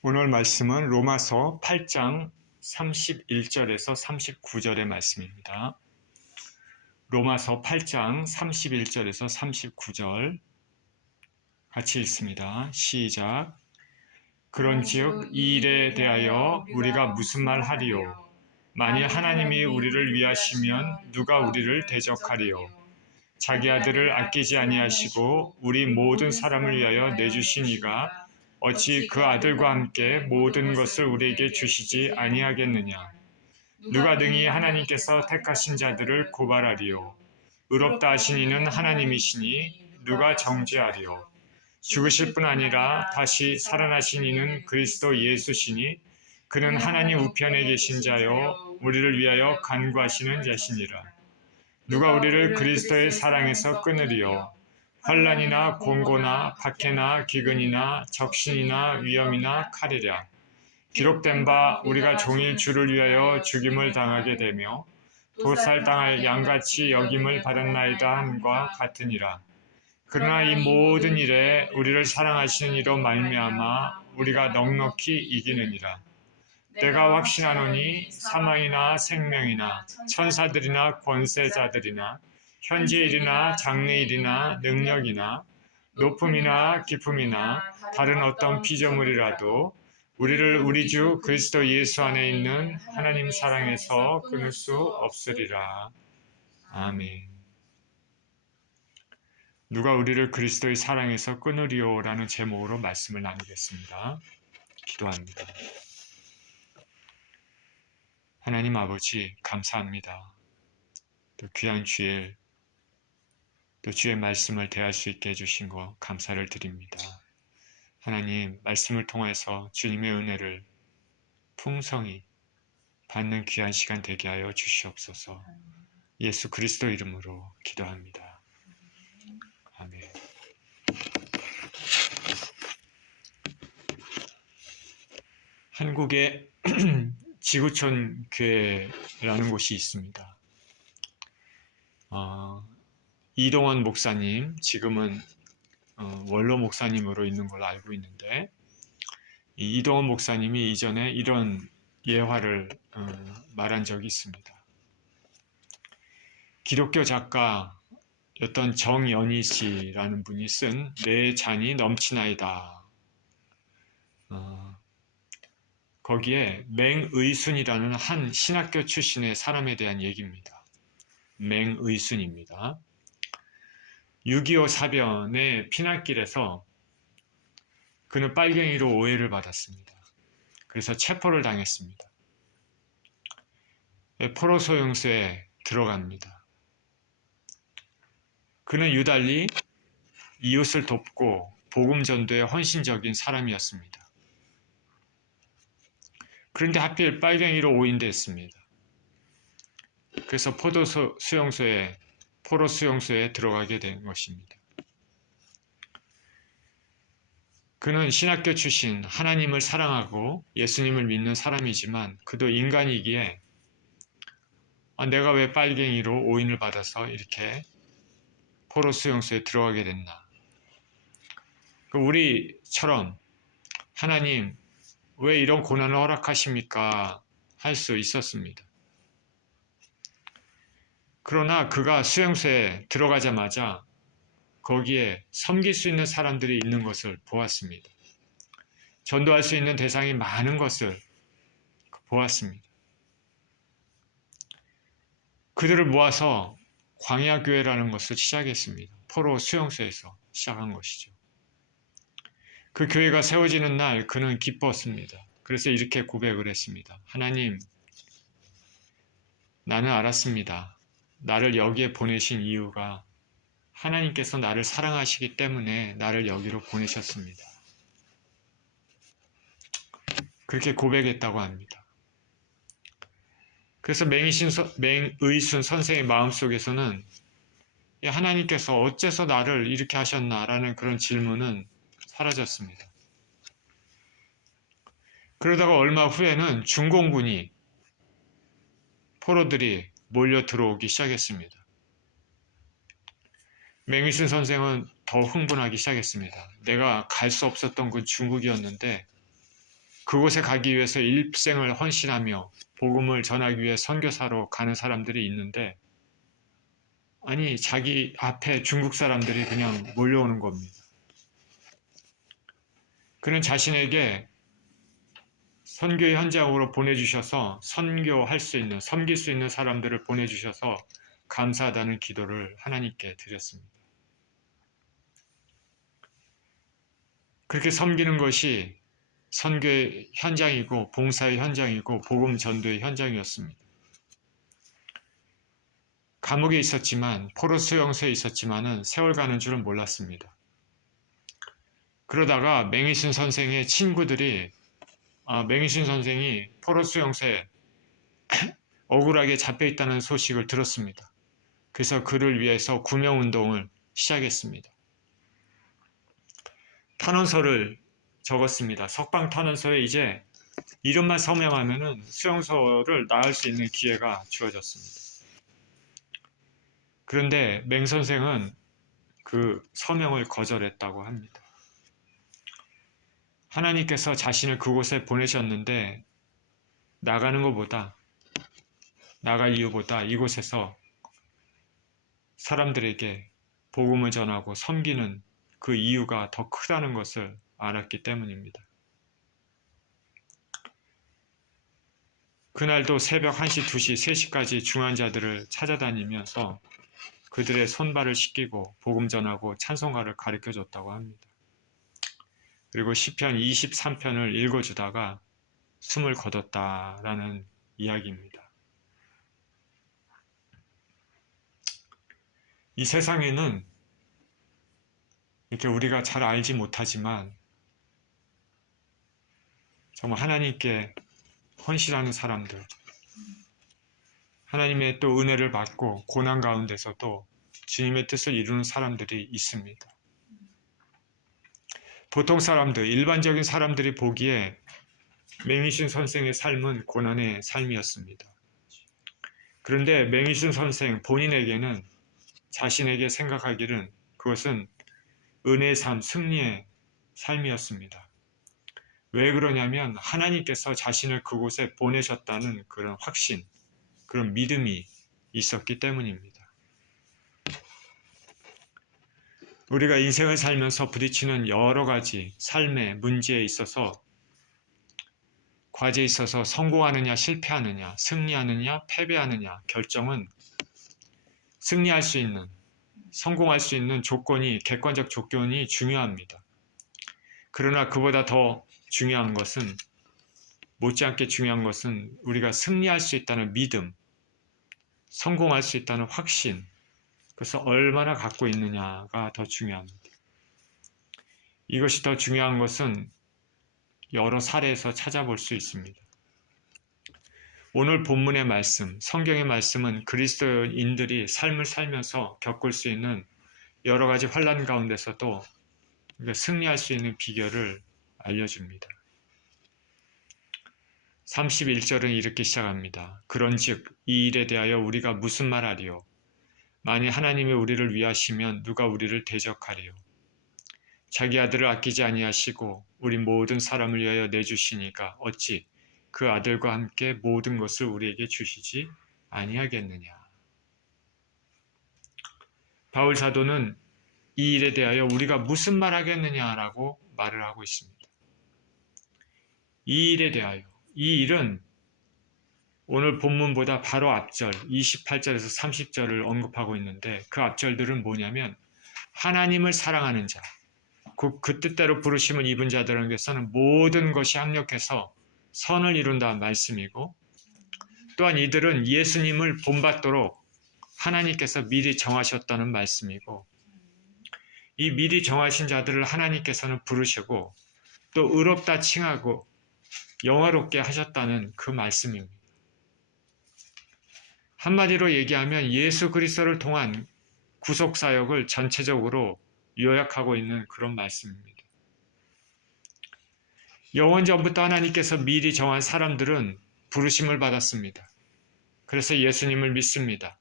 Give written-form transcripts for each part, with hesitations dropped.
오늘 말씀은 로마서 8장 31절에서 39절의 말씀입니다. 로마서 8장 31절에서 39절 같이 읽습니다. 시작. 그런즉 이 일에 대하여 우리가 무슨 말 하리요? 만일 하나님이 우리를 위하시면 누가 우리를 대적하리요? 자기 아들을 아끼지 아니하시고 우리 모든 사람을 위하여 내주신 이가 어찌 그 아들과 함께 모든 것을 우리에게 주시지 아니하겠느냐? 누가 능히 하나님께서 택하신 자들을 고발하리요? 의롭다 하신 이는 하나님이시니 누가 정죄하리요? 죽으실 뿐 아니라 다시 살아나신 이는 그리스도 예수시니 그는 하나님 우편에 계신 자요 우리를 위하여 간구하시는 자시니라. 누가 우리를 그리스도의 사랑에서 끊으리요? 환난이나 공고나 박해나 기근이나 적신이나 위험이나 칼이랴. 기록된 바 우리가 종일 주를 위하여 죽임을 당하게 되며 도살당할 양같이 여김을 받았나이다 함과 같으니라. 그러나 이 모든 일에 우리를 사랑하시는 이로 말미암아 우리가 넉넉히 이기느니라. 내가 확신하노니 사망이나 생명이나 천사들이나 권세자들이나 현재일이나 장래일이나 능력이나 높음이나 깊음이나 다른 어떤 피조물이라도 우리를 우리 주 그리스도 예수 안에 있는 하나님 사랑에서 끊을 수 없으리라. 아멘. 누가 우리를 그리스도의 사랑에서 끊으리요? 라는 제목으로 말씀을 나누겠습니다. 기도합니다. 하나님 아버지 감사합니다. 또 귀한 주일, 또 주의 말씀을 대할 수 있게 해주신 것 감사를 드립니다. 하나님 말씀을 통해서 주님의 은혜를 풍성히 받는 귀한 시간 되게 하여 주시옵소서. 예수 그리스도 이름으로 기도합니다. 아멘. 한국에 지구촌 교회라는 곳이 있습니다. 이동원 목사님, 지금은 원로 목사님으로 있는 걸로 알고 있는데, 이동원 목사님이 이전에 이런 예화를 말한 적이 있습니다. 기독교 작가였던 정연희 씨라는 분이 쓴 내 잔이 넘치나이다. 거기에 맹의순이라는 한 신학교 출신의 사람에 대한 얘기입니다. 맹의순입니다. 6.25 사변의 피난길에서 그는 빨갱이로 오해를 받았습니다. 그래서 체포를 당했습니다. 포로 소용소에 들어갑니다. 그는 유달리 이웃을 돕고 복음 전도에 헌신적인 사람이었습니다. 그런데 하필 빨갱이로 오인됐습니다. 그래서 포로 수용소에 들어가게 된 것입니다. 그는 신학교 출신, 하나님을 사랑하고 예수님을 믿는 사람이지만 그도 인간이기에 내가 왜 빨갱이로 오인을 받아서 이렇게 포로 수용소에 들어가게 됐나. 우리처럼 하나님 왜 이런 고난을 허락하십니까? 할 수 있었습니다. 그러나 그가 수용소에 들어가자마자 거기에 섬길 수 있는 사람들이 있는 것을 보았습니다. 전도할 수 있는 대상이 많은 것을 보았습니다. 그들을 모아서 광야교회라는 것을 시작했습니다. 포로 수용소에서 시작한 것이죠. 그 교회가 세워지는 날 그는 기뻤습니다. 그래서 이렇게 고백을 했습니다. 하나님, 나는 알았습니다. 나를 여기에 보내신 이유가 하나님께서 나를 사랑하시기 때문에 나를 여기로 보내셨습니다. 그렇게 고백했다고 합니다. 그래서 맹의순 선생의 마음속에서는 하나님께서 어째서 나를 이렇게 하셨나라는 그런 질문은 사라졌습니다. 그러다가 얼마 후에는 중공군이 포로들이 몰려 들어오기 시작했습니다. 맹의순 선생은 더 흥분하기 시작했습니다. 내가 갈 수 없었던 건 중국이었는데 그곳에 가기 위해서 일생을 헌신하며 복음을 전하기 위해 선교사로 가는 사람들이 있는데, 아니 자기 앞에 중국 사람들이 그냥 몰려오는 겁니다. 그는 자신에게 선교의 현장으로 보내주셔서 선교할 수 있는, 섬길 수 있는 사람들을 보내주셔서 감사하다는 기도를 하나님께 드렸습니다. 그렇게 섬기는 것이 선교의 현장이고 봉사의 현장이고 복음 전도의 현장이었습니다. 감옥에 있었지만, 포로 수용소에 있었지만은 세월 가는 줄은 몰랐습니다. 그러다가 맹희순 선생의 친구들이 맹희순 선생이 포로 수용소에 억울하게 잡혀 있다는 소식을 들었습니다. 그래서 그를 위해서 구명운동을 시작했습니다. 탄원서를 적었습니다. 석방 탄원서에 이제 이름만 서명하면은 수용소를 나갈 수 있는 기회가 주어졌습니다. 그런데 맹 선생은 그 서명을 거절했다고 합니다. 하나님께서 자신을 그곳에 보내셨는데 나갈 이유보다 이곳에서 사람들에게 복음을 전하고 섬기는 그 이유가 더 크다는 것을 알았기 때문입니다. 그날도 새벽 1시, 2시, 3시까지 중환자들을 찾아다니면서 그들의 손발을 씻기고 복음 전하고 찬송가를 가르쳐줬다고 합니다. 그리고 시편 23편을 읽어주다가 숨을 거뒀다라는 이야기입니다. 이 세상에는 이렇게 우리가 잘 알지 못하지만 정말 하나님께 헌신하는 사람들, 하나님의 또 은혜를 받고 고난 가운데서도 주님의 뜻을 이루는 사람들이 있습니다. 보통 사람들, 일반적인 사람들이 보기에 맹희순 선생의 삶은 고난의 삶이었습니다. 그런데 맹희순 선생 본인에게는 자신에게 생각하기는 그것은 은혜의 삶, 승리의 삶이었습니다. 왜 그러냐면 하나님께서 자신을 그곳에 보내셨다는 그런 확신, 그런 믿음이 있었기 때문입니다. 우리가 인생을 살면서 부딪히는 여러 가지 삶의 문제에 있어서 과제에 있어서 성공하느냐 실패하느냐 승리하느냐 패배하느냐 결정은 승리할 수 있는 성공할 수 있는 조건이 객관적 조건이 중요합니다. 그러나 그보다 더 중요한 것은 못지않게 중요한 것은 우리가 승리할 수 있다는 믿음, 성공할 수 있다는 확신, 그래서 얼마나 갖고 있느냐가 더 중요합니다. 이것이 더 중요한 것은 여러 사례에서 찾아볼 수 있습니다. 오늘 본문의 말씀, 성경의 말씀은 그리스도인들이 삶을 살면서 겪을 수 있는 여러 가지 환난 가운데서도 승리할 수 있는 비결을 알려줍니다. 31절은 이렇게 시작합니다. 그런즉 이 일에 대하여 우리가 무슨 말하리요? 만일 하나님이 우리를 위하시면 누가 우리를 대적하리요? 자기 아들을 아끼지 아니하시고 우리 모든 사람을 위하여 내주시니까 어찌 그 아들과 함께 모든 것을 우리에게 주시지 아니하겠느냐. 바울 사도는 이 일에 대하여 우리가 무슨 말 하겠느냐라고 말을 하고 있습니다. 이 일에 대하여, 이 일은 오늘 본문보다 바로 앞절 28절에서 30절을 언급하고 있는데 그 앞절들은 뭐냐면 하나님을 사랑하는 자, 그 뜻대로 부르심을 입은 자들에게서는 모든 것이 합력해서 선을 이룬다는 말씀이고 또한 이들은 예수님을 본받도록 하나님께서 미리 정하셨다는 말씀이고 이 미리 정하신 자들을 하나님께서는 부르시고 또 의롭다 칭하고 영화롭게 하셨다는 그 말씀입니다. 한마디로 얘기하면 예수 그리스도를 통한 구속사역을 전체적으로 요약하고 있는 그런 말씀입니다. 영원전부터 하나님께서 미리 정한 사람들은 부르심을 받았습니다. 그래서 예수님을 믿습니다.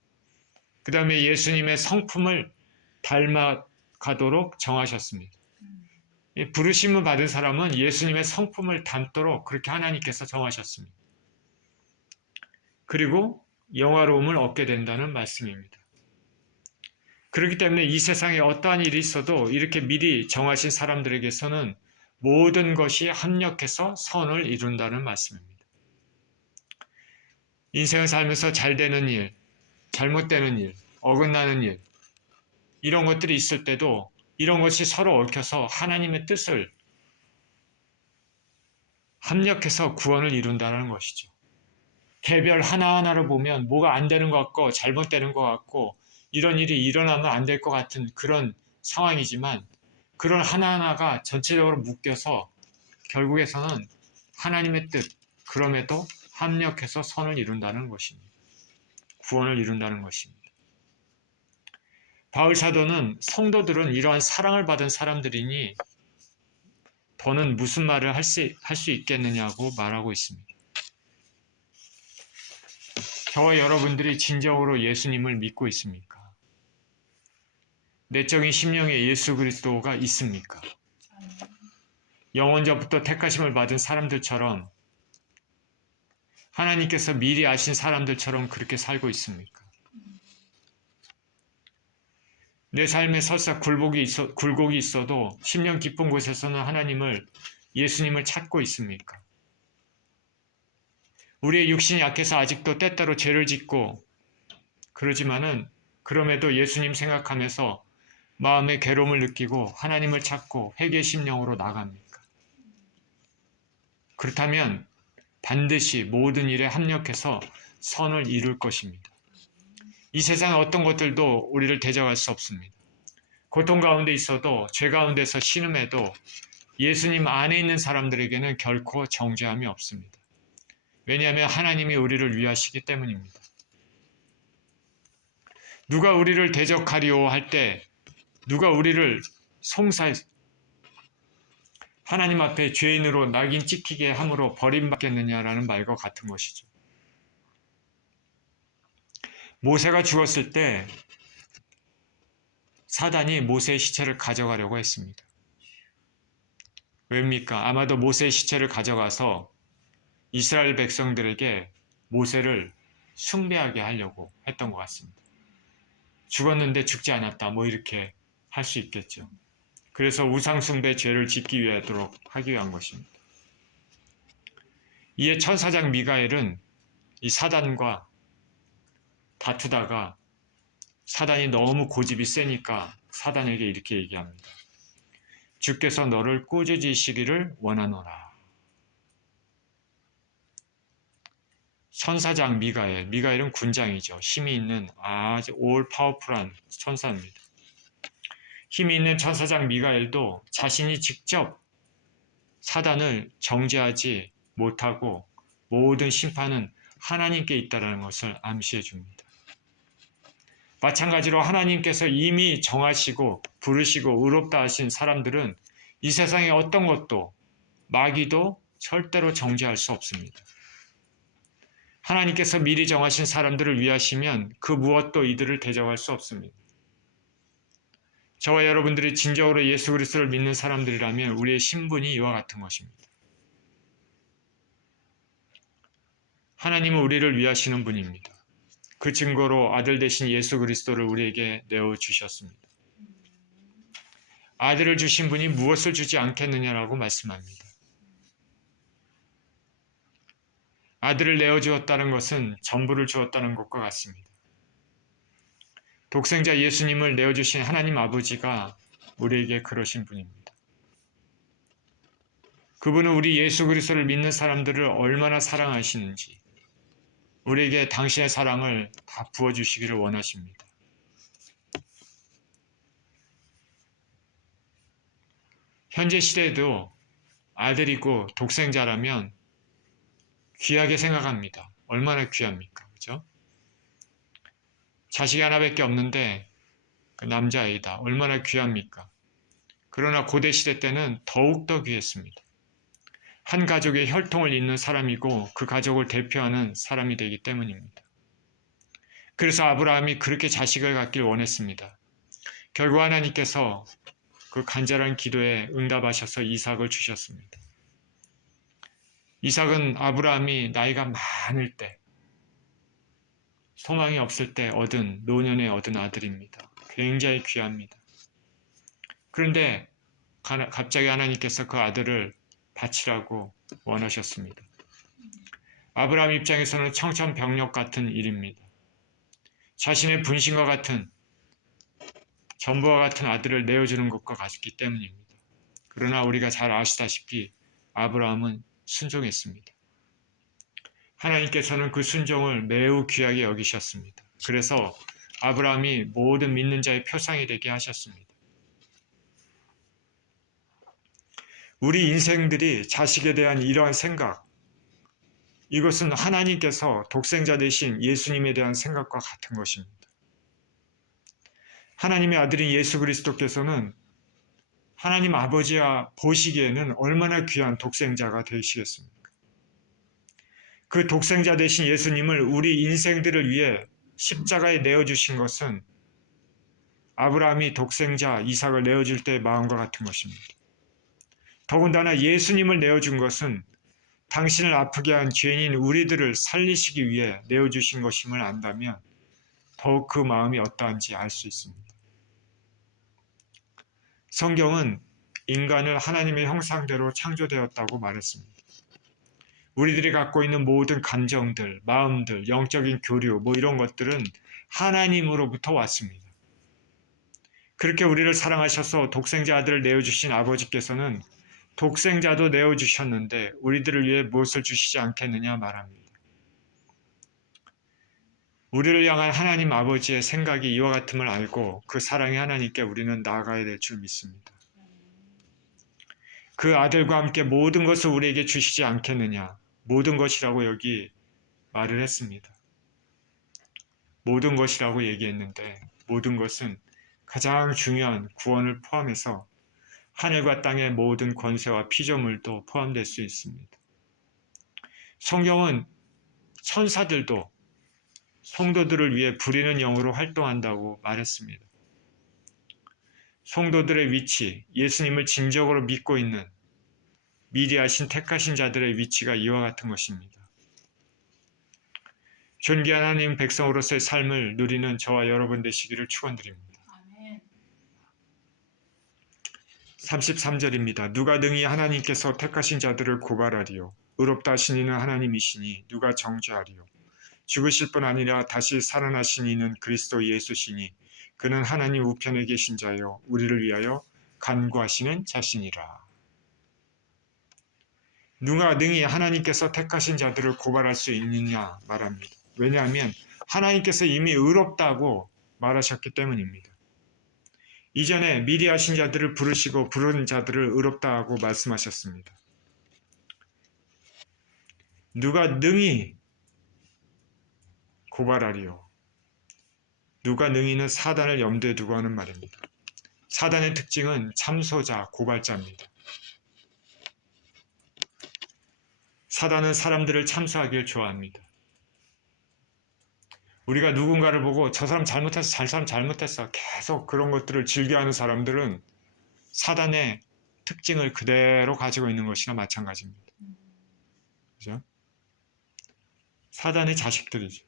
그 다음에 예수님의 성품을 닮아가도록 정하셨습니다. 이 부르심을 받은 사람은 예수님의 성품을 담도록 그렇게 하나님께서 정하셨습니다. 그리고 영화로움을 얻게 된다는 말씀입니다. 그렇기 때문에 이 세상에 어떠한 일이 있어도 이렇게 미리 정하신 사람들에게서는 모든 것이 합력해서 선을 이룬다는 말씀입니다. 인생을 살면서 잘 되는 일, 잘못되는 일, 어긋나는 일, 이런 것들이 있을 때도 이런 것이 서로 얽혀서 하나님의 뜻을 합력해서 구원을 이룬다는 것이죠. 개별 하나하나를 보면 뭐가 안 되는 것 같고 잘못되는 것 같고 이런 일이 일어나면 안 될 것 같은 그런 상황이지만 그런 하나하나가 전체적으로 묶여서 결국에서는 하나님의 뜻, 그럼에도 합력해서 선을 이룬다는 것입니다. 구원을 이룬다는 것입니다. 바울 사도는 성도들은 이러한 사랑을 받은 사람들이니 더는 무슨 말을 할 수 있겠느냐고 말하고 있습니다. 저와 여러분들이 진정으로 예수님을 믿고 있습니까? 내적인 심령에 예수 그리스도가 있습니까? 영원전부터 택하심을 받은 사람들처럼 하나님께서 미리 아신 사람들처럼 그렇게 살고 있습니까? 내 삶에 설사 굴곡이 있어도 심령 깊은 곳에서는 예수님을 찾고 있습니까? 우리의 육신이 약해서 아직도 때때로 죄를 짓고 그러지만은 그럼에도 예수님 생각하면서 마음의 괴로움을 느끼고 하나님을 찾고 회개 심령으로 나갑니까? 그렇다면 반드시 모든 일에 합력해서 선을 이룰 것입니다. 이 세상 어떤 것들도 우리를 대적할 수 없습니다. 고통 가운데 있어도 죄 가운데서 신음해도 예수님 안에 있는 사람들에게는 결코 정죄함이 없습니다. 왜냐하면 하나님이 우리를 위하시기 때문입니다. 누가 우리를 대적하리오 할 때 누가 우리를 하나님 앞에 죄인으로 낙인 찍히게 함으로 버림받겠느냐라는 말과 같은 것이죠. 모세가 죽었을 때 사단이 모세의 시체를 가져가려고 했습니다. 왜입니까? 아마도 모세의 시체를 가져가서 이스라엘 백성들에게 모세를 숭배하게 하려고 했던 것 같습니다. 죽었는데 죽지 않았다. 이렇게 할 수 있겠죠. 그래서 우상숭배 죄를 짓기 위하도록 하기 위한 것입니다. 이에 천사장 미가엘은 이 사단과 다투다가 사단이 너무 고집이 세니까 사단에게 이렇게 얘기합니다. 주께서 너를 꾸짖으시기를 원하노라. 천사장 미가엘은 군장이죠. 힘이 있는 아주 올 파워풀한 천사입니다. 힘이 있는 천사장 미가엘도 자신이 직접 사단을 정죄하지 못하고 모든 심판은 하나님께 있다는 것을 암시해 줍니다. 마찬가지로 하나님께서 이미 정하시고 부르시고 의롭다 하신 사람들은 이 세상의 어떤 것도 마귀도 절대로 정죄할 수 없습니다. 하나님께서 미리 정하신 사람들을 위하시면 그 무엇도 이들을 대적할 수 없습니다. 저와 여러분들이 진정으로 예수 그리스도를 믿는 사람들이라면 우리의 신분이 이와 같은 것입니다. 하나님은 우리를 위하시는 분입니다. 그 증거로 아들 되신 예수 그리스도를 우리에게 내어주셨습니다. 아들을 주신 분이 무엇을 주지 않겠느냐라고 말씀합니다. 아들을 내어주었다는 것은 전부를 주었다는 것과 같습니다. 독생자 예수님을 내어주신 하나님 아버지가 우리에게 그러신 분입니다. 그분은 우리 예수 그리스도를 믿는 사람들을 얼마나 사랑하시는지 우리에게 당신의 사랑을 다 부어주시기를 원하십니다. 현재 시대에도 아들이고 독생자라면 귀하게 생각합니다. 얼마나 귀합니까? 그죠? 자식이 하나밖에 없는데 그 남자아이다. 얼마나 귀합니까? 그러나 고대 시대 때는 더욱더 귀했습니다. 한 가족의 혈통을 잇는 사람이고 그 가족을 대표하는 사람이 되기 때문입니다. 그래서 아브라함이 그렇게 자식을 갖길 원했습니다. 결국 하나님께서 그 간절한 기도에 응답하셔서 이삭을 주셨습니다. 이삭은 아브라함이 나이가 많을 때, 소망이 없을 때 노년에 얻은 아들입니다. 굉장히 귀합니다. 그런데 갑자기 하나님께서 그 아들을 바치라고 원하셨습니다. 아브라함 입장에서는 청천벽력 같은 일입니다. 자신의 분신과 같은, 전부와 같은 아들을 내어주는 것과 같기 때문입니다. 그러나 우리가 잘 아시다시피 아브라함은 순종했습니다. 하나님께서는 그 순종을 매우 귀하게 여기셨습니다. 그래서 아브라함이 모든 믿는 자의 표상이 되게 하셨습니다. 우리 인생들이 자식에 대한 이러한 생각, 이것은 하나님께서 독생자 되신 예수님에 대한 생각과 같은 것입니다. 하나님의 아들인 예수 그리스도께서는 하나님 아버지가 보시기에는 얼마나 귀한 독생자가 되시겠습니까? 그 독생자 되신 예수님을 우리 인생들을 위해 십자가에 내어주신 것은 아브라함이 독생자 이삭을 내어줄 때의 마음과 같은 것입니다. 더군다나 예수님을 내어준 것은 당신을 아프게 한 죄인인 우리들을 살리시기 위해 내어주신 것임을 안다면 더욱 그 마음이 어떠한지 알 수 있습니다. 성경은 인간을 하나님의 형상대로 창조되었다고 말했습니다. 우리들이 갖고 있는 모든 감정들, 마음들, 영적인 교류, 이런 것들은 하나님으로부터 왔습니다. 그렇게 우리를 사랑하셔서 독생자 아들을 내어주신 아버지께서는 독생자도 내어주셨는데 우리들을 위해 무엇을 주시지 않겠느냐 말합니다. 우리를 향한 하나님 아버지의 생각이 이와 같음을 알고 그 사랑의 하나님께 우리는 나아가야 될 줄 믿습니다. 그 아들과 함께 모든 것을 우리에게 주시지 않겠느냐. 모든 것이라고 여기 말을 했습니다. 모든 것이라고 얘기했는데 모든 것은 가장 중요한 구원을 포함해서 하늘과 땅의 모든 권세와 피조물도 포함될 수 있습니다. 성경은 천사들도 성도들을 위해 부리는 영으로 활동한다고 말했습니다. 성도들의 위치, 예수님을 진정으로 믿고 있는 미리 하신 택하신 자들의 위치가 이와 같은 것입니다. 존귀한 하나님 백성으로서의 삶을 누리는 저와 여러분 되시기를 축원드립니다. 33절입니다. 누가 능히 하나님께서 택하신 자들을 고발하리요. 의롭다 하신 이는 하나님이시니 누가 정죄하리요. 죽으실 뿐 아니라 다시 살아나신 이는 그리스도 예수시니 그는 하나님 우편에 계신 자요 우리를 위하여 간구하시는 자신이라. 누가 능히 하나님께서 택하신 자들을 고발할 수 있느냐 말합니다. 왜냐하면 하나님께서 이미 의롭다고 말하셨기 때문입니다. 이전에 미리 하신 자들을 부르시고 부른 자들을 의롭다고 말씀하셨습니다. 누가 능히 고발하리요. 누가 능히는 사단을 염두에 두고 하는 말입니다. 사단의 특징은 참소자, 고발자입니다. 사단은 사람들을 참소하기를 좋아합니다. 우리가 누군가를 보고 저 사람 잘못했어, 저 사람 잘못했어 계속 그런 것들을 즐겨하는 사람들은 사단의 특징을 그대로 가지고 있는 것이나 마찬가지입니다. 그죠? 사단의 자식들이죠.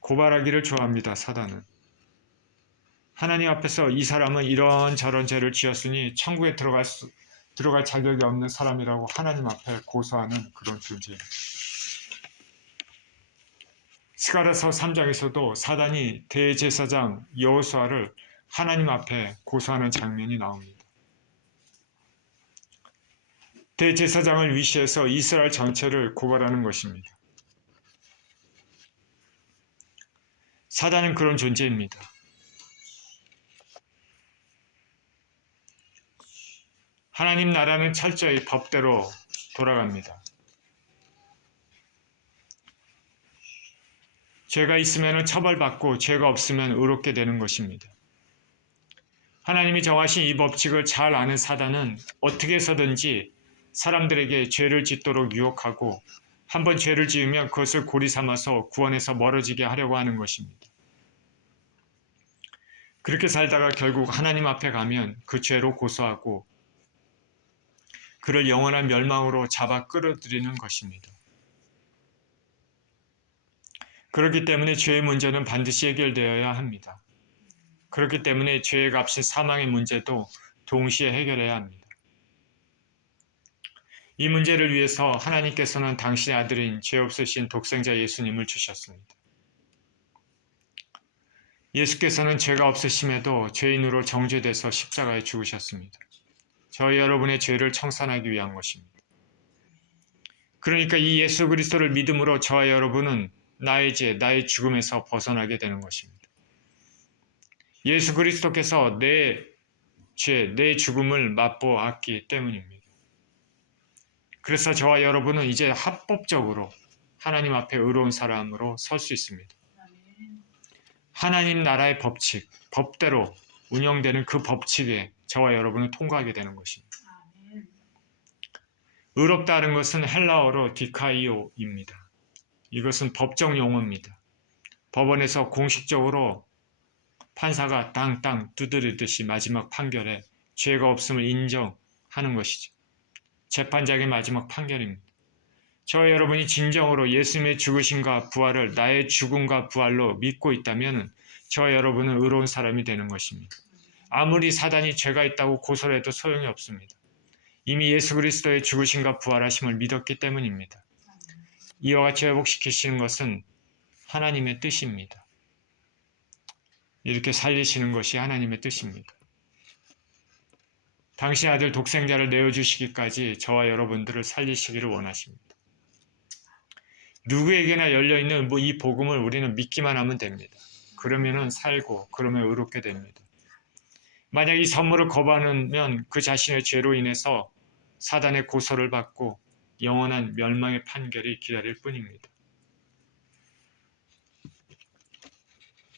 고발하기를 좋아합니다. 사단은. 하나님 앞에서 이 사람은 이런저런 죄를 지었으니 천국에 들어갈 자격이 없는 사람이라고 하나님 앞에 고소하는 그런 존재입니다. 스가랴서 3장에서도 사단이 대제사장 여호수아를 하나님 앞에 고소하는 장면이 나옵니다. 대제사장을 위시해서 이스라엘 전체를 고발하는 것입니다. 사단은 그런 존재입니다. 하나님 나라는 철저히 법대로 돌아갑니다. 죄가 있으면 처벌받고 죄가 없으면 의롭게 되는 것입니다. 하나님이 정하신 이 법칙을 잘 아는 사단은 어떻게 해서든지 사람들에게 죄를 짓도록 유혹하고 한번 죄를 지으면 그것을 고리 삼아서 구원에서 멀어지게 하려고 하는 것입니다. 그렇게 살다가 결국 하나님 앞에 가면 그 죄로 고소하고 그를 영원한 멸망으로 잡아 끌어들이는 것입니다. 그렇기 때문에 죄의 문제는 반드시 해결되어야 합니다. 그렇기 때문에 죄의 값인 사망의 문제도 동시에 해결해야 합니다. 이 문제를 위해서 하나님께서는 당신의 아들인 죄 없으신 독생자 예수님을 주셨습니다. 예수께서는 죄가 없으심에도 죄인으로 정죄돼서 십자가에 죽으셨습니다. 저희 여러분의 죄를 청산하기 위한 것입니다. 그러니까 이 예수 그리스도를 믿음으로 저와 여러분은 나의 죄, 나의 죽음에서 벗어나게 되는 것입니다. 예수 그리스도께서 내 죄, 내 죽음을 맛보았기 때문입니다. 그래서 저와 여러분은 이제 합법적으로 하나님 앞에 의로운 사람으로 설 수 있습니다. 하나님 나라의 법칙, 법대로 운영되는 그 법칙에 저와 여러분은 통과하게 되는 것입니다. 의롭다는 것은 헬라어로 디카이오입니다. 이것은 법정 용어입니다. 법원에서 공식적으로 판사가 땅땅 두드리듯이 마지막 판결에 죄가 없음을 인정하는 것이죠. 재판장의 마지막 판결입니다. 저와 여러분이 진정으로 예수님의 죽으심과 부활을 나의 죽음과 부활로 믿고 있다면 저와 여러분은 의로운 사람이 되는 것입니다. 아무리 사단이 죄가 있다고 고소를 해도 소용이 없습니다. 이미 예수 그리스도의 죽으심과 부활하심을 믿었기 때문입니다. 이와 같이 회복시키시는 것은 하나님의 뜻입니다. 이렇게 살리시는 것이 하나님의 뜻입니다. 당신의 아들 독생자를 내어주시기까지 저와 여러분들을 살리시기를 원하십니다. 누구에게나 열려있는 이 복음을 우리는 믿기만 하면 됩니다. 그러면 살고 그러면 의롭게 됩니다. 만약 이 선물을 거부하면 그 자신의 죄로 인해서 사단의 고소를 받고 영원한 멸망의 판결이 기다릴 뿐입니다.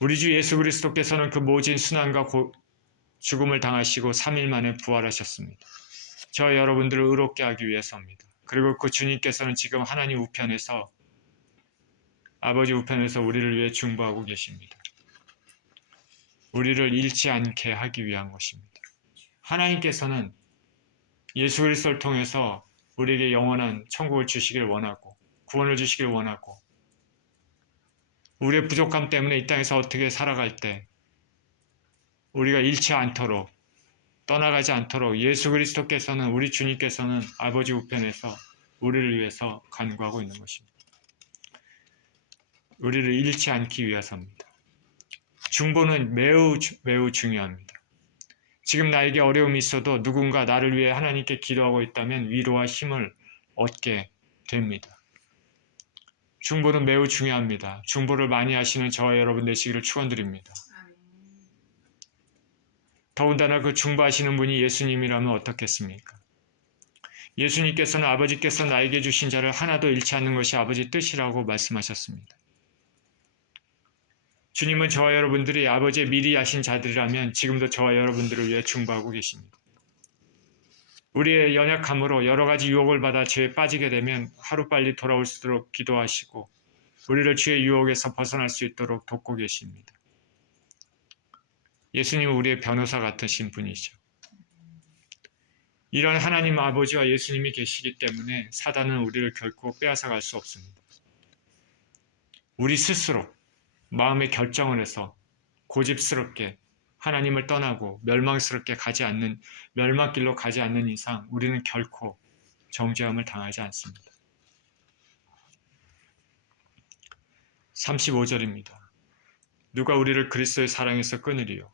우리 주 예수 그리스도께서는 그 모진 순환과 죽음을 당하시고 3일 만에 부활하셨습니다. 저 여러분들을 의롭게 하기 위해서입니다. 그리고 그 주님께서는 지금 하나님 우편에서 아버지 우편에서 우리를 위해 중보하고 계십니다. 우리를 잃지 않게 하기 위한 것입니다. 하나님께서는 예수 그리스도를 통해서 우리에게 영원한 천국을 주시길 원하고 구원을 주시길 원하고 우리의 부족함 때문에 이 땅에서 어떻게 살아갈 때 우리가 잃지 않도록 떠나가지 않도록 예수 그리스도께서는 우리 주님께서는 아버지 우편에서 우리를 위해서 간구하고 있는 것입니다. 우리를 잃지 않기 위해서입니다. 중보는 매우 중요합니다. 지금 나에게 어려움이 있어도 누군가 나를 위해 하나님께 기도하고 있다면 위로와 힘을 얻게 됩니다. 중보는 매우 중요합니다. 중보를 많이 하시는 저와 여러분 되시기를 축원드립니다. 더군다나 그 중보하시는 분이 예수님이라면 어떻겠습니까? 예수님께서는 아버지께서 나에게 주신 자를 하나도 잃지 않는 것이 아버지 뜻이라고 말씀하셨습니다. 주님은 저와 여러분들이 아버지의 미리 하신 자들이라면 지금도 저와 여러분들을 위해 중보하고 계십니다. 우리의 연약함으로 여러 가지 유혹을 받아 죄에 빠지게 되면 하루빨리 돌아올 수 있도록 기도하시고 우리를 죄의 유혹에서 벗어날 수 있도록 돕고 계십니다. 예수님은 우리의 변호사 같으신 분이죠. 이런 하나님 아버지와 예수님이 계시기 때문에 사단은 우리를 결코 빼앗아갈 수 없습니다. 우리 스스로 마음의 결정을 해서 고집스럽게 하나님을 떠나고 멸망길로 가지 않는 이상 우리는 결코 정죄함을 당하지 않습니다. 35절입니다. 누가 우리를 그리스도의 사랑에서 끊으리요?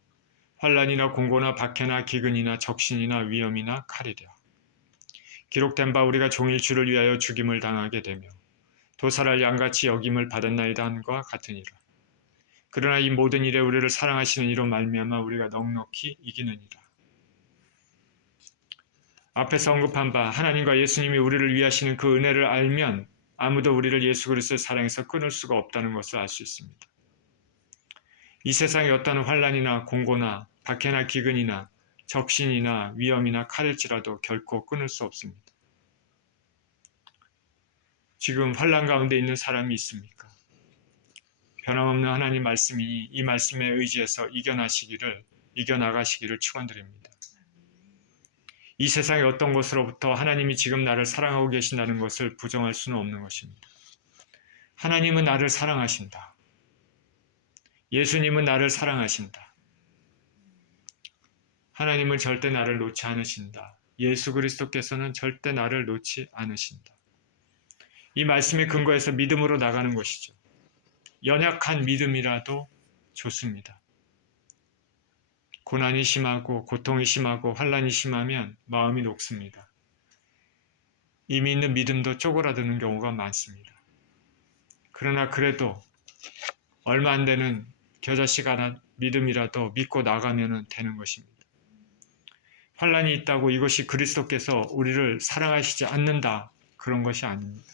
환난이나 공고나 박해나 기근이나 적신이나 위험이나 칼이랴. 기록된 바 우리가 종일 주를 위하여 죽임을 당하게 되며 도살할 양같이 여김을 받았나이다 함과 같으니라. 그러나 이 모든 일에 우리를 사랑하시는 이로 말미암아 우리가 넉넉히 이기느니라. 앞에서 언급한 바 하나님과 예수님이 우리를 위하시는 그 은혜를 알면 아무도 우리를 예수 그리스도의 사랑에서 끊을 수가 없다는 것을 알 수 있습니다. 이 세상에 어떤 환난이나 공고나 박해나 기근이나 적신이나 위험이나 칼일지라도 결코 끊을 수 없습니다. 지금 환난 가운데 있는 사람이 있습니까? 변함없는 하나님 말씀이 이 말씀에 의지해서 이겨나가시기를 축원드립니다. 이 세상의 어떤 것으로부터 하나님이 지금 나를 사랑하고 계신다는 것을 부정할 수는 없는 것입니다. 하나님은 나를 사랑하신다. 예수님은 나를 사랑하신다. 하나님은 절대 나를 놓지 않으신다. 예수 그리스도께서는 절대 나를 놓지 않으신다. 이 말씀에 근거해서 믿음으로 나가는 것이죠. 연약한 믿음이라도 좋습니다. 고난이 심하고 고통이 심하고 환난이 심하면 마음이 녹습니다. 이미 있는 믿음도 쪼그라드는 경우가 많습니다. 그러나 그래도 얼마 안 되는 겨자씨가 믿음이라도 믿고 나가면 되는 것입니다. 환난이 있다고 이것이 그리스도께서 우리를 사랑하시지 않는다, 그런 것이 아닙니다.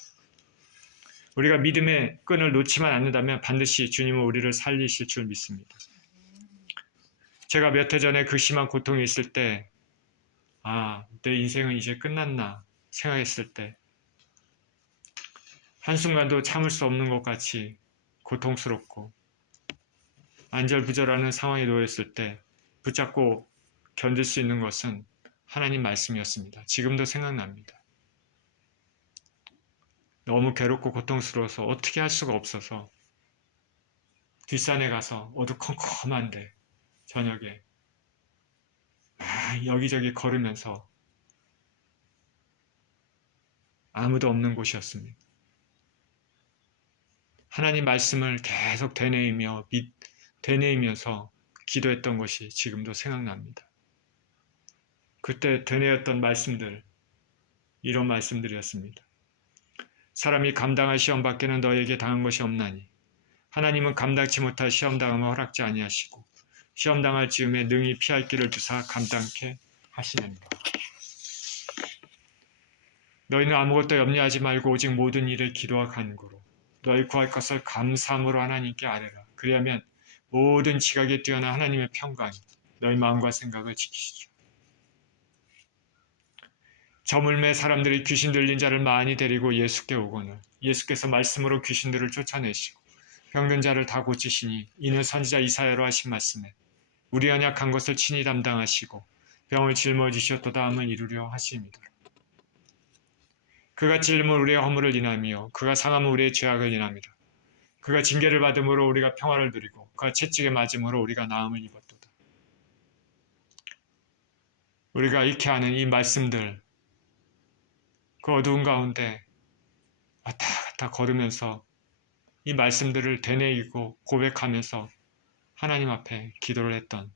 우리가 믿음의 끈을 놓지만 않는다면 반드시 주님은 우리를 살리실 줄 믿습니다. 제가 몇 해 전에 그 심한 고통이 있을 때, 내 인생은 이제 끝났나 생각했을 때, 한순간도 참을 수 없는 것 같이 고통스럽고 안절부절하는 상황에 놓였을 때 붙잡고 견딜 수 있는 것은 하나님 말씀이었습니다. 지금도 생각납니다. 너무 괴롭고 고통스러워서 어떻게 할 수가 없어서 뒷산에 가서 어두컴컴한데 저녁에 여기저기 걸으면서 아무도 없는 곳이었습니다. 하나님 말씀을 계속 되뇌이면서 기도했던 것이 지금도 생각납니다. 그때 되뇌었던 말씀들, 이런 말씀들이었습니다. 사람이 감당할 시험 밖에는 너에게 당한 것이 없나니 하나님은 감당치 못할 시험 당함을 허락지 아니하시고 시험 당할 즈음에 능히 피할 길을 두사 감당케 하시느니라. 너희는 아무것도 염려하지 말고 오직 모든 일에 기도와 간구로 너희 구할 것을 감사함으로 하나님께 아뢰라. 그리하면 모든 지각에 뛰어난 하나님의 평강이 너희 마음과 생각을 지키시죠. 저물매 사람들이 귀신 들린 자를 많이 데리고 예수께 오거늘 예수께서 말씀으로 귀신들을 쫓아내시고 병든 자를 다 고치시니 이는 선지자 이사야로 하신 말씀에 우리 연약한 것을 친히 담당하시고 병을 짊어지셨도다 함을 이루려 하심이더라. 그가 찔림은 우리의 허물을 인하며 그가 상함은 우리의 죄악을 인함이라. 그가 징계를 받음으로 우리가 평화를 누리고 그가 채찍에 맞음으로 우리가 나음을 입었도다. 우리가 익히 아는 이 말씀들, 그 어두운 가운데 왔다 갔다 걸으면서 이 말씀들을 되뇌이고 고백하면서 하나님 앞에 기도를 했던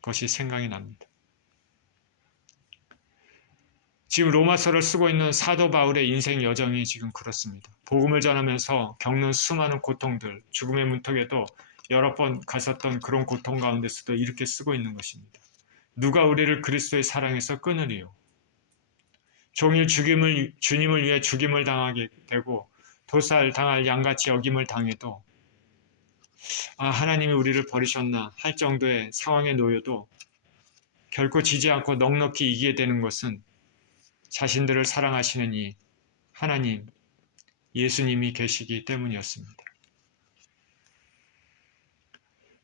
것이 생각이 납니다. 지금 로마서를 쓰고 있는 사도 바울의 인생 여정이 지금 그렇습니다. 복음을 전하면서 겪는 수많은 고통들, 죽음의 문턱에도 여러 번 갔었던 그런 고통 가운데서도 이렇게 쓰고 있는 것입니다. 누가 우리를 그리스도의 사랑에서 끊으리요? 종일 주님을 위해 죽임을 당하게 되고 도살당할 양같이 여김을 당해도 하나님이 우리를 버리셨나 할 정도의 상황에 놓여도 결코 지지 않고 넉넉히 이기게 되는 것은 자신들을 사랑하시는 이 하나님, 예수님이 계시기 때문이었습니다.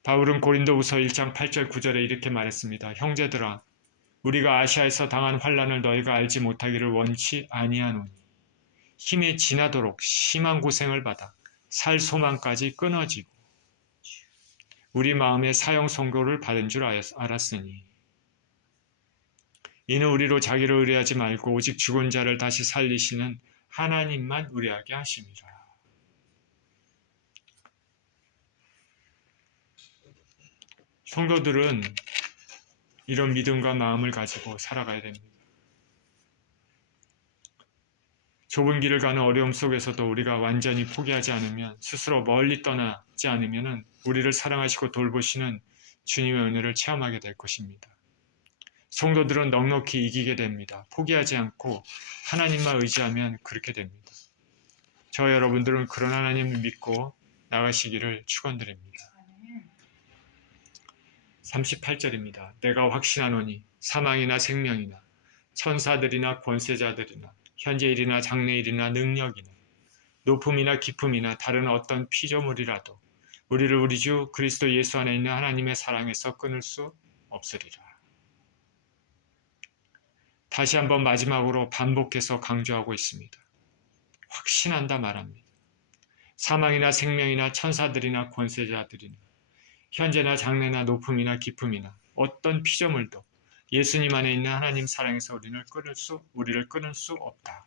바울은 고린도후서 1장 8절 9절에 이렇게 말했습니다. 형제들아, 우리가 아시아에서 당한 환난을 너희가 알지 못하기를 원치 아니하노니 힘에 지나도록 심한 고생을 받아 살 소망까지 끊어지고 우리 마음에 사형 선고를 받은 줄 알았으니 이는 우리로 자기를 의뢰하지 말고 오직 죽은 자를 다시 살리시는 하나님만 의뢰하게 하심이라. 성도들은 이런 믿음과 마음을 가지고 살아가야 됩니다. 좁은 길을 가는 어려움 속에서도 우리가 완전히 포기하지 않으면, 스스로 멀리 떠나지 않으면 우리를 사랑하시고 돌보시는 주님의 은혜를 체험하게 될 것입니다. 성도들은 넉넉히 이기게 됩니다. 포기하지 않고 하나님만 의지하면 그렇게 됩니다. 저 여러분들은 그런 하나님을 믿고 나가시기를 축원드립니다. 38절입니다. 내가 확신하노니 사망이나 생명이나 천사들이나 권세자들이나 현재일이나 장래일이나 능력이나 높음이나 깊음이나 다른 어떤 피조물이라도 우리를 우리 주 그리스도 예수 안에 있는 하나님의 사랑에서 끊을 수 없으리라. 다시 한번 마지막으로 반복해서 강조하고 있습니다. 확신한다 말합니다. 사망이나 생명이나 천사들이나 권세자들이나 현재나 장래나 높음이나 깊음이나 어떤 피조물도 예수님 안에 있는 하나님 사랑에서 우리를 끊을 수 없다.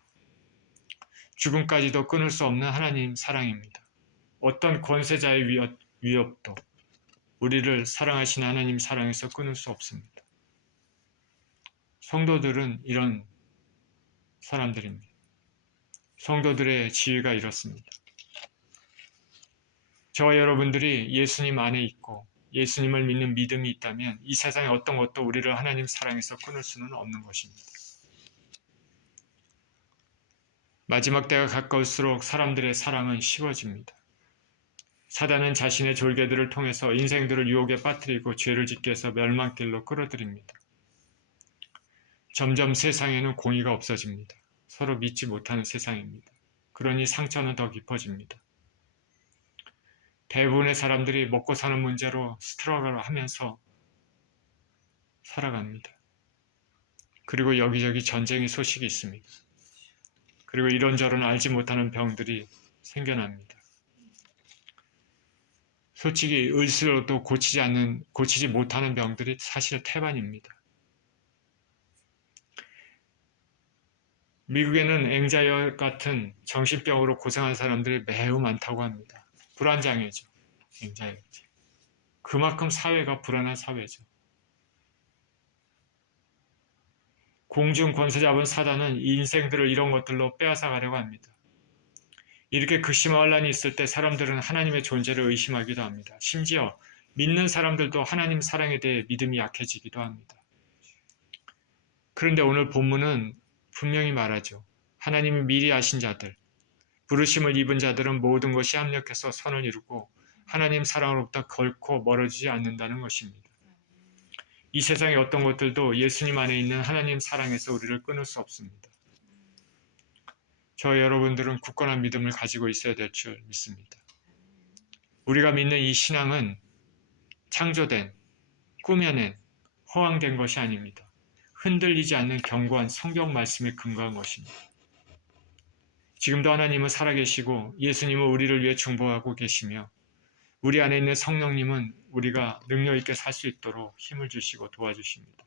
죽음까지도 끊을 수 없는 하나님 사랑입니다. 어떤 권세자의 위협도 우리를 사랑하시는 하나님 사랑에서 끊을 수 없습니다. 성도들은 이런 사람들입니다. 성도들의 지위가 이렇습니다. 저와 여러분들이 예수님 안에 있고 예수님을 믿는 믿음이 있다면 이 세상의 어떤 것도 우리를 하나님 사랑에서 끊을 수는 없는 것입니다. 마지막 때가 가까울수록 사람들의 사랑은 식어집니다. 사단은 자신의 졸개들을 통해서 인생들을 유혹에 빠뜨리고 죄를 짓게 해서 멸망길로 끌어들입니다. 점점 세상에는 공의가 없어집니다. 서로 믿지 못하는 세상입니다. 그러니 상처는 더 깊어집니다. 대부분의 사람들이 먹고 사는 문제로 스트러글을 하면서 살아갑니다. 그리고 여기저기 전쟁의 소식이 있습니다. 그리고 이런저런 알지 못하는 병들이 생겨납니다. 솔직히 의술로도 고치지 못하는 병들이 사실 태반입니다. 미국에는 앵자이어 같은 정신병으로 고생하는 사람들이 매우 많다고 합니다. 불안장애죠. 앵자이어. 그만큼 사회가 불안한 사회죠. 공중 권세 잡은 사단은 이 인생들을 이런 것들로 빼앗아가려고 합니다. 이렇게 극심한 혼란이 있을 때 사람들은 하나님의 존재를 의심하기도 합니다. 심지어 믿는 사람들도 하나님 사랑에 대해 믿음이 약해지기도 합니다. 그런데 오늘 본문은 분명히 말하죠. 하나님이 미리 아신 자들, 부르심을 입은 자들은 모든 것이 합력해서 선을 이루고 하나님 사랑으로부터 결코 멀어지지 않는다는 것입니다. 이 세상의 어떤 것들도 예수님 안에 있는 하나님 사랑에서 우리를 끊을 수 없습니다. 저와 여러분들은 굳건한 믿음을 가지고 있어야 될 줄 믿습니다. 우리가 믿는 이 신앙은 창조된, 꾸며낸, 허황된 것이 아닙니다. 흔들리지 않는 견고한 성경 말씀에 근거한 것입니다. 지금도 하나님은 살아계시고 예수님은 우리를 위해 중보하고 계시며 우리 안에 있는 성령님은 우리가 능력 있게 살 수 있도록 힘을 주시고 도와주십니다.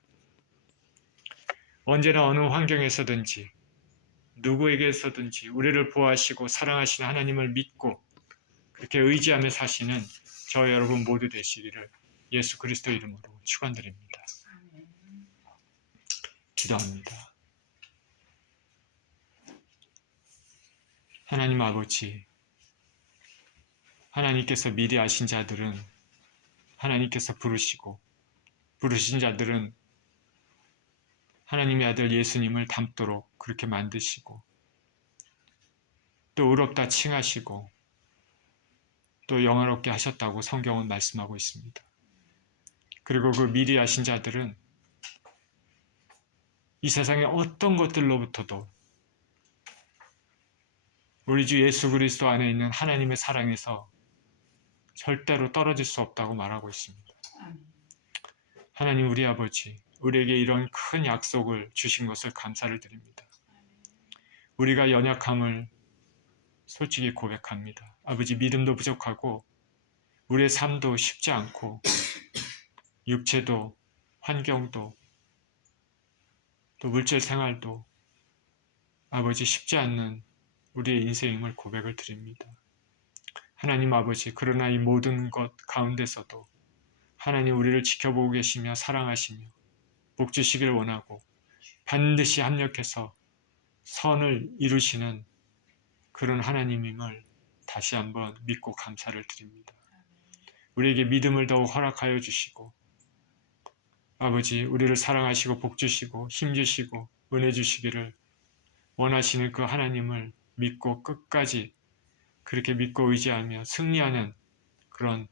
언제나 어느 환경에서든지 누구에게서든지 우리를 보호하시고 사랑하시는 하나님을 믿고 그렇게 의지하며 사시는 저 여러분 모두 되시기를 예수 그리스도 이름으로 축원드립니다. 기도합니다. 하나님 아버지, 하나님께서 미리 아신 자들은 하나님께서 부르신 자들은 하나님의 아들 예수님을 닮도록 그렇게 만드시고 또 의롭다 칭하시고 또 영화롭게 하셨다고 성경은 말씀하고 있습니다. 그리고 그 미리 아신 자들은 이 세상의 어떤 것들로부터도 우리 주 예수 그리스도 안에 있는 하나님의 사랑에서 절대로 떨어질 수 없다고 말하고 있습니다. 하나님 우리 아버지, 우리에게 이런 큰 약속을 주신 것을 감사를 드립니다. 우리가 연약함을 솔직히 고백합니다. 아버지, 믿음도 부족하고 우리의 삶도 쉽지 않고 육체도 환경도 또 물질 생활도 아버지 쉽지 않는 우리의 인생임을 고백을 드립니다. 하나님 아버지, 그러나 이 모든 것 가운데서도 하나님 우리를 지켜보고 계시며 사랑하시며 복 주시길 원하고 반드시 합력해서 선을 이루시는 그런 하나님임을 다시 한번 믿고 감사를 드립니다. 우리에게 믿음을 더욱 허락하여 주시고 아버지, 우리를 사랑하시고 복 주시고 힘 주시고 은혜 주시기를 원하시는 그 하나님을 믿고 끝까지 그렇게 믿고 의지하며 승리하는 그런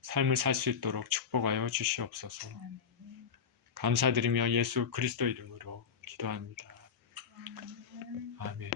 삶을 살 수 있도록 축복하여 주시옵소서. 감사드리며 예수 그리스도 이름으로 기도합니다. 아멘.